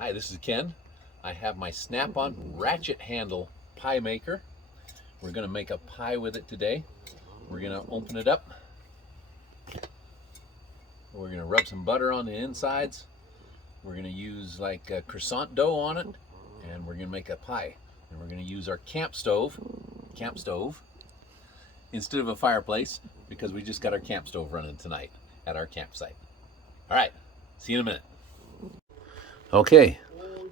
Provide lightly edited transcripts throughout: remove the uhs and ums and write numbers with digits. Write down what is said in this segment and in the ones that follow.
Hi, this is Ken. I have my Snap-on ratchet handle pie maker. We're going to make a pie with it today. We're going to open it up. We're going to rub some butter on the insides. We're going to use like a croissant dough on it, and we're going to make a pie. And we're going to use our camp stove instead of a fireplace, because we just got our camp stove running tonight at our campsite. All right, see you in a minute. Okay,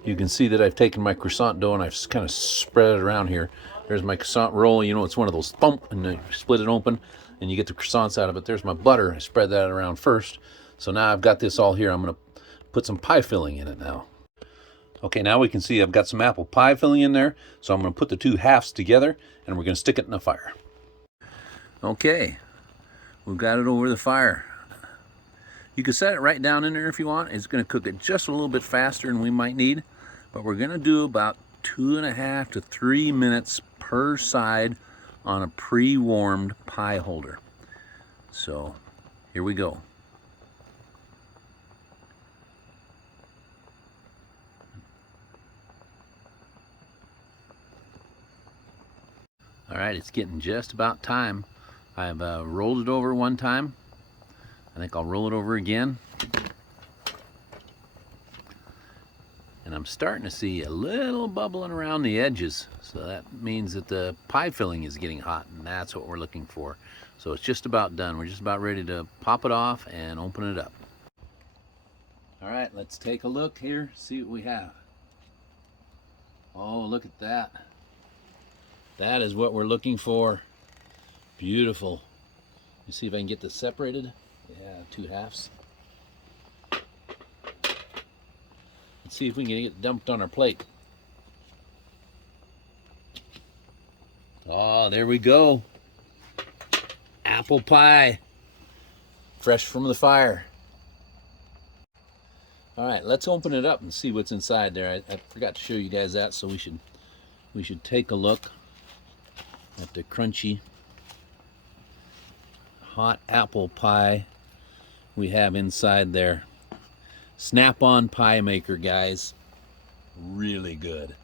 you can see that I've taken my croissant dough and I've kind of spread it around here. There's my croissant roll. You know, it's one of those thump, and you split it open and you get the croissants out of it. There's my butter. I spread that around first. So now I've got this all here. I'm going to put some pie filling in it now. Okay, now we can see I've got some apple pie filling in there. So I'm going to put the two halves together and we're going to stick it in the fire. Okay, we've got it over the fire. You can set it right down in there if you want. It's going to cook it just a little bit faster than we might need, but we're going to do about 2.5 to 3 minutes per side on a pre-warmed pie holder. So here we go. All right, it's getting just about time. I've rolled it over one time. I think I'll roll it over again. And I'm starting to see a little bubbling around the edges. So that means that the pie filling is getting hot, and that's what we're looking for. So it's just about done. We're just about ready to pop it off and open it up. All right, let's take a look here, see what we have. Oh, look at that. That is what we're looking for. Beautiful. You see if I can get this separated. Yeah, two halves. Let's see if we can get it dumped on our plate. Oh, there we go. Apple pie. Fresh from the fire. All right, let's open it up and see what's inside there. I forgot to show you guys that, so we should take a look at the crunchy hot apple pie we have inside there. Snap-on pie maker, guys. Really good.